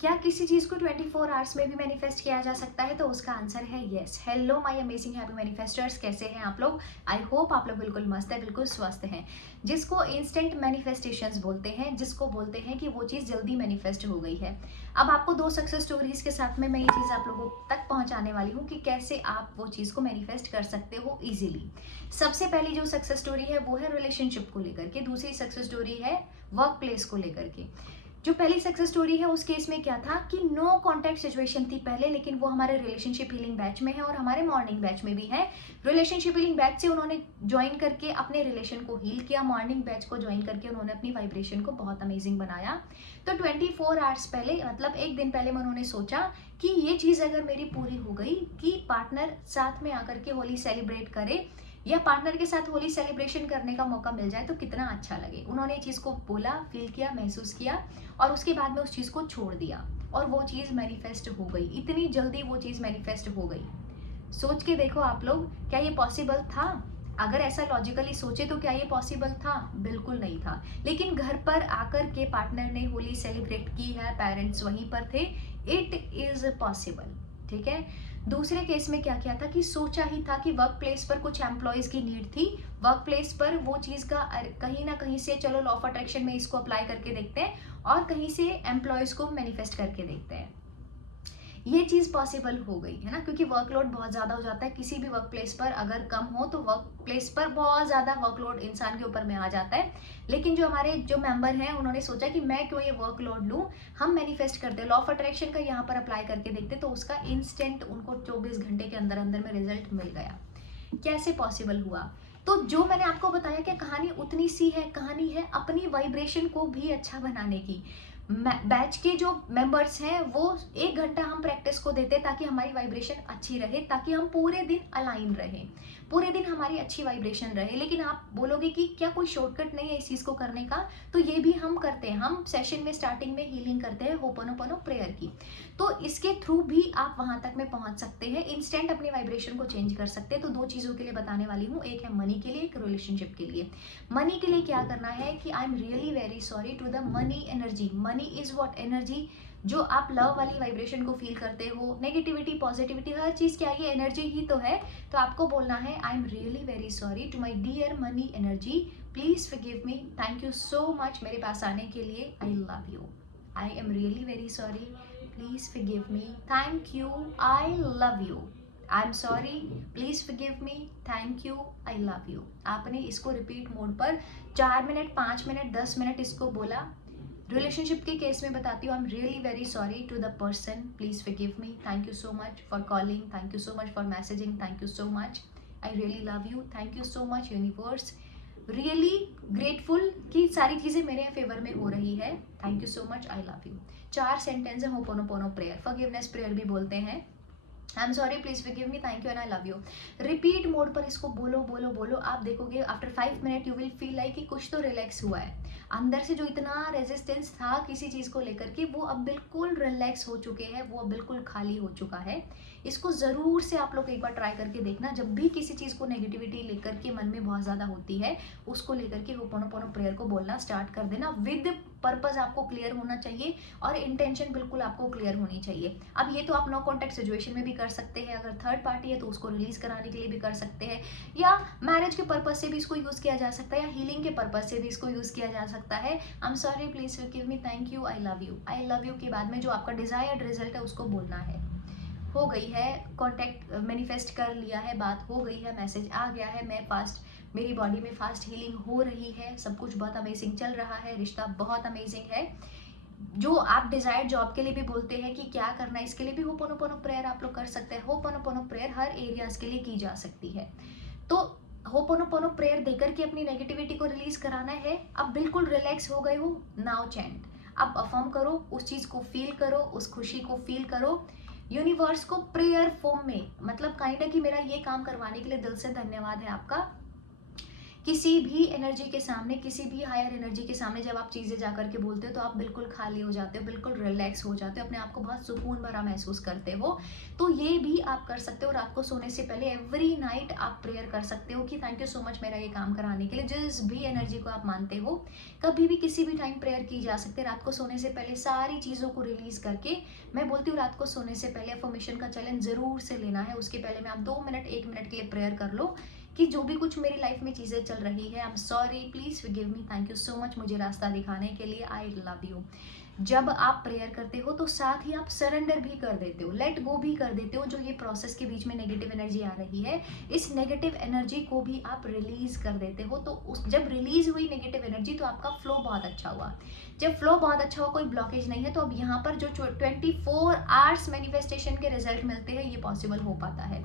क्या किसी चीज़ को 24 आवर्स में भी मैनिफेस्ट किया जा सकता है? तो उसका आंसर है yes. Hello my amazing happy manifesters, कैसे हैं आप लोग? आई होप आप लोग बिल्कुल मस्त है, बिल्कुल स्वस्थ हैं। जिसको इंस्टेंट मैनिफेस्टेशंस बोलते हैं, जिसको बोलते हैं कि वो चीज़ जल्दी मैनिफेस्ट हो गई है। अब आपको 2 सक्सेस स्टोरीज के साथ में मैं ये चीज़ आप लोगों तक पहुंचाने वाली हूँ कि कैसे आप वो चीज़ को मैनिफेस्ट कर सकते हो ईजिली। सबसे पहली जो सक्सेस स्टोरी है वो है रिलेशनशिप को लेकर के, दूसरी सक्सेस स्टोरी है वर्क प्लेस को लेकर के। जो पहली सक्सेस स्टोरी है उस केस में क्या था कि नो कांटेक्ट सिचुएशन थी पहले, लेकिन वो हमारे रिलेशनशिप हीलिंग बैच में है और हमारे मॉर्निंग बैच में भी है। रिलेशनशिप हीलिंग बैच से उन्होंने ज्वाइन करके अपने रिलेशन को हील किया, मॉर्निंग बैच को ज्वाइन करके उन्होंने अपनी वाइब्रेशन को बहुत अमेजिंग बनाया। तो 24 आवर्स पहले, मतलब एक दिन पहले में उन्होंने सोचा कि ये चीज़ अगर मेरी पूरी हो गई कि पार्टनर साथ में आकर के होली सेलिब्रेट करे या पार्टनर के साथ होली सेलिब्रेशन करने का मौका मिल जाए तो कितना अच्छा लगे। उन्होंने ये चीज़ को बोला, फील किया, महसूस किया और उसके बाद में उस चीज़ को छोड़ दिया और वो चीज़ मैनिफेस्ट हो गई। इतनी जल्दी वो चीज़ मैनिफेस्ट हो गई। सोच के देखो आप लोग, क्या ये पॉसिबल था? अगर ऐसा लॉजिकली सोचे तो क्या ये पॉसिबल था? बिल्कुल नहीं था। लेकिन घर पर आकर के पार्टनर ने होली सेलिब्रेट की है, पेरेंट्स वहीं पर थे, इट इज पॉसिबल। ठीक है। दूसरे केस में क्या किया था कि सोचा ही था कि वर्क प्लेस पर कुछ एम्प्लॉयज की नीड थी, वर्क प्लेस पर वो चीज़ का कहीं ना कहीं से, चलो लॉ ऑफ अट्रैक्शन में इसको अप्लाई करके देखते हैं और कहीं से एम्प्लॉयज को मैनिफेस्ट करके देखते हैं। ये चीज़ पॉसिबल हो गई है ना, क्योंकि वर्कलोड बहुत ज़्यादा हो जाता है किसी भी वर्क प्लेस पर। अगर कम हो तो वर्क प्लेस पर बहुत ज़्यादा वर्कलोड इंसान के ऊपर में आ जाता है। लेकिन जो हमारे जो मेंबर हैं उन्होंने सोचा कि मैं क्यों ये वर्कलोड लूँ, हम मैनिफेस्ट करते हैं, लॉ ऑफ अट्रैक्शन का यहाँ पर अप्लाई करके देखते, तो उसका इंस्टेंट उनको 24 घंटे के अंदर अंदर में रिजल्ट मिल गया। कैसे पॉसिबल हुआ? तो जो मैंने आपको बताया कि कहानी उतनी सी है, कहानी है अपनी वाइब्रेशन को भी अच्छा बनाने की। बैच के जो मेंबर्स हैं वो 1 घंटा हम प्रैक्टिस को देते हैं ताकि हमारी वाइब्रेशन अच्छी रहे, ताकि हम पूरे दिन अलाइन रहें, पूरे दिन हमारी अच्छी वाइब्रेशन रहे। लेकिन आप बोलोगे कि क्या कोई शॉर्टकट नहीं है इस चीज़ को करने का? तो ये भी हम करते हैं। हम सेशन में स्टार्टिंग में हीलिंग करते हैं होपोनोपोनो प्रेयर की, तो इसके थ्रू भी आप वहां तक में पहुंच सकते हैं, इंस्टेंट अपनी वाइब्रेशन को चेंज कर सकते हैं। तो 2 चीज़ों के लिए बताने वाली हूँ, एक है मनी के लिए, एक रिलेशनशिप के लिए। मनी के लिए क्या करना है कि I am really very sorry to the money energy. Money is what energy, जो आप लव वाली वाइब्रेशन को फील करते हो, नेगेटिविटी पॉजिटिविटी हर चीज़ क्या ये एनर्जी ही तो है। तो आपको बोलना है I am really very sorry to my dear money energy, please forgive me, thank you so much मेरे पास आने के लिए, I love you, I am really very sorry, please forgive me, thank you, I love you, I am sorry, please forgive me, thank you, I love you. आपने इसको repeat mode पर 4 minute, 5 minute, 10 minute इसको बोला। Relationship के case में बताती हूँ, I am really very sorry to the person, please forgive me, thank you so much for calling, thank you so much for messaging, thank you so much, I really love you, thank you so much universe, really grateful कि सारी चीज़ें मेरे favour में हो रही है, thank you so much, I love you. 4 sentence है ho'oponopono prayer, forgiveness prayer भी बोलते हैं। I am sorry, please forgive me, thank you and I love you. Repeat mode पर इसको बोलो बोलो बोलो। आप देखोगे after 5 minute you will feel like कि कुछ तो रिलैक्स हुआ है अंदर से। जो इतना रेजिस्टेंस था किसी चीज़ को लेकर के, वो अब बिल्कुल रिलैक्स हो चुके हैं, वो अब बिल्कुल खाली हो चुका है। इसको ज़रूर से आप लोग एक बार ट्राई करके देखना। जब भी किसी चीज़ को नेगेटिविटी लेकर के मन में बहुत ज़्यादा होती है, उसको लेकर के होपोनोपोनो प्रेयर को बोलना स्टार्ट कर देना। विद पर्पज़ आपको क्लियर होना चाहिए और इंटेंशन बिल्कुल आपको क्लियर होनी चाहिए। अब ये तो आप नो कॉन्टैक्ट सिचुएशन में भी कर सकते हैं, अगर थर्ड पार्टी है तो उसको रिलीज कराने के लिए भी कर सकते हैं, या मैरिज के पर्पज से भी इसको यूज़ किया जा सकता है, या हीलिंग के पर्पज से भी इसको यूज़ किया जा सकता है। I am sorry, please forgive me, thank you, I love you. I love you के बाद में जो आपका डिजायर्ड रिजल्ट है उसको बोलना है। हो गई है कॉन्टैक्ट, मैनिफेस्ट कर लिया है, बात हो गई है, मैसेज आ गया है, मैं फास्ट, मेरी बॉडी में फास्ट हीलिंग हो रही है, सब कुछ बहुत अमेजिंग चल रहा है, रिश्ता बहुत अमेजिंग है। जो आप डिजायर्ड जॉब के लिए भी बोलते हैं कि क्या करना है, इसके लिए भी होपोनोपोनो प्रेयर आप लोग कर सकते हैं। होपोनोपोनो प्रेयर हर एरियाज के लिए की जा सकती है। तो होपोनोपोनो प्रेयर देकर के अपनी नेगेटिविटी को रिलीज कराना है। अब बिल्कुल रिलैक्स हो गए हो, नाउ चैंट, अब अफर्म करो, उस चीज को फील करो, उस खुशी को फील करो, यूनिवर्स को प्रेयर फॉर्म में, मतलब काइंड है कि मेरा ये काम करवाने के लिए दिल से धन्यवाद है आपका। किसी भी एनर्जी के सामने, किसी भी हायर एनर्जी के सामने जब आप चीज़ें जा करके बोलते हो तो आप बिल्कुल खाली हो जाते हो, बिल्कुल रिलैक्स हो जाते हो, अपने आप को बहुत सुकून भरा महसूस करते हो। तो ये भी आप कर सकते हो। रात को सोने से पहले एवरी नाइट आप प्रेयर कर सकते हो कि थैंक यू सो मच मेरा ये काम कराने के लिए। जिस भी एनर्जी को आप मानते हो, कभी भी किसी भी टाइम प्रेयर की जा सकते हैं। रात को सोने से पहले सारी चीज़ों को रिलीज करके, मैं बोलती हूँ रात को सोने से पहले अफर्मेशन का चैलेंज ज़रूर से लेना है। उसके पहले में आप 2 मिनट 1 मिनट के लिए प्रेयर कर लो कि जो भी कुछ मेरी लाइफ में चीज़ें चल रही है, I am sorry, please forgive me, thank you so much मुझे रास्ता दिखाने के लिए, आई लव यू। जब आप प्रेयर करते हो तो साथ ही आप सरेंडर भी कर देते हो, लेट गो भी कर देते हो। जो ये प्रोसेस के बीच में नेगेटिव एनर्जी आ रही है, इस नेगेटिव एनर्जी को भी आप रिलीज कर देते हो। तो उस जब रिलीज हुई नेगेटिव एनर्जी तो आपका फ्लो बहुत अच्छा हुआ। जब फ्लो बहुत अच्छा हुआ, कोई ब्लॉकेज नहीं है, तो अब यहाँ पर जो 24 आवर्स मैनिफेस्टेशन के रिजल्ट मिलते हैं, ये पॉसिबल हो पाता है।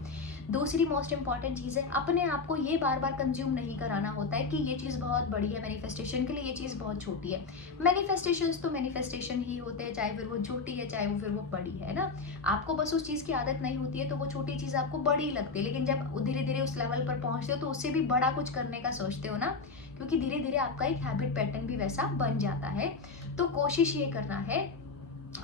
दूसरी मोस्ट इंपॉर्टेंट चीज़ है, अपने आप को ये बार बार कंज्यूम नहीं कराना होता है कि ये चीज़ बहुत बड़ी है मैनिफेस्टेशन के लिए, ये चीज़ बहुत छोटी है। मैनिफेस्टेशंस तो मैनिफेस्टेशन ही होते हैं, चाहे फिर वो छोटी है चाहे वो फिर वो बड़ी है ना। आपको बस उस चीज़ की आदत नहीं होती है तो वो छोटी चीज़ आपको बड़ी लगती है, लेकिन जब धीरे धीरे उस लेवल पर पहुंचते हो तो उससे भी बड़ा कुछ करने का सोचते हो ना, क्योंकि धीरे धीरे आपका एक हैबिट पैटर्न भी वैसा बन जाता है। तो कोशिश ये करना है,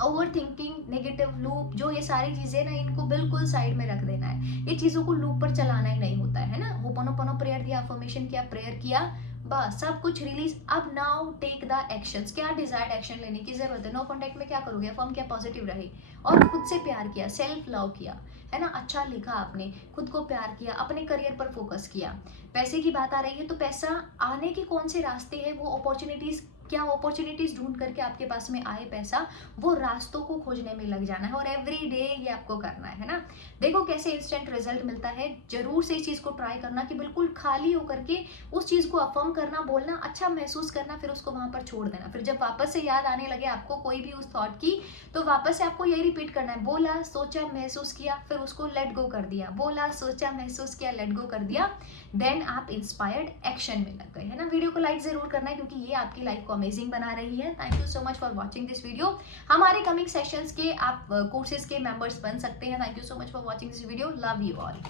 ओवर थिंकिंग, नेगेटिव लूप, जो ये सारी चीजें ना, इनको बिल्कुल साइड में रख देना है। ये चीजों को लूप पर चलाना ही नहीं होता है ना। होपोनोपोनो प्रेयर दिया, अफर्मेशन किया, प्रेयर किया, बस सब कुछ रिलीज। अब नाउ टेक द एक्शंस। क्या डिजायर्ड एक्शन लेने की जरूरत है। नो कॉन्टेक्ट में क्या करोगे, फॉर्म क्या पॉजिटिव रहे और खुद से प्यार किया, सेल्फ लव किया, है ना, अच्छा लिखा, आपने खुद को प्यार किया, अपने करियर पर फोकस किया। पैसे की बात आ रही है तो पैसा आने के कौन से रास्ते हैं, वो अपॉर्चुनिटीज, क्या अपॉर्चुनिटीज ढूंढ करके आपके पास में आए पैसा, वो रास्तों को खोजने में लग जाना है और एवरी डे ये आपको करना है ना। देखो कैसे इंस्टेंट रिजल्ट मिलता है। जरूर से इस चीज को ट्राई करना कि बिल्कुल खाली होकर के उस चीज को अफर्म करना, बोलना, अच्छा महसूस करना, फिर उसको वहां पर छोड़ देना। फिर जब वापस से याद आने लगे आपको कोई भी उस थॉट की, तो वापस से आपको यही रिपीट करना है, बोला, सोचा, महसूस किया, फिर उसको लेट गो कर दिया, बोला, सोचा, महसूस किया, लेट गो कर दिया, देन आप इंस्पायर्ड एक्शन में लग गए, है ना। वीडियो को लाइक जरूर करना है क्योंकि ये आपकी लाइफ को अमेजिंग बना रही है। Thank you so much for watching this video. हमारे कमिंग सेशंस के आप कोर्सेज के मेंबर्स बन सकते हैं। Thank you so much for watching this video. Love you all.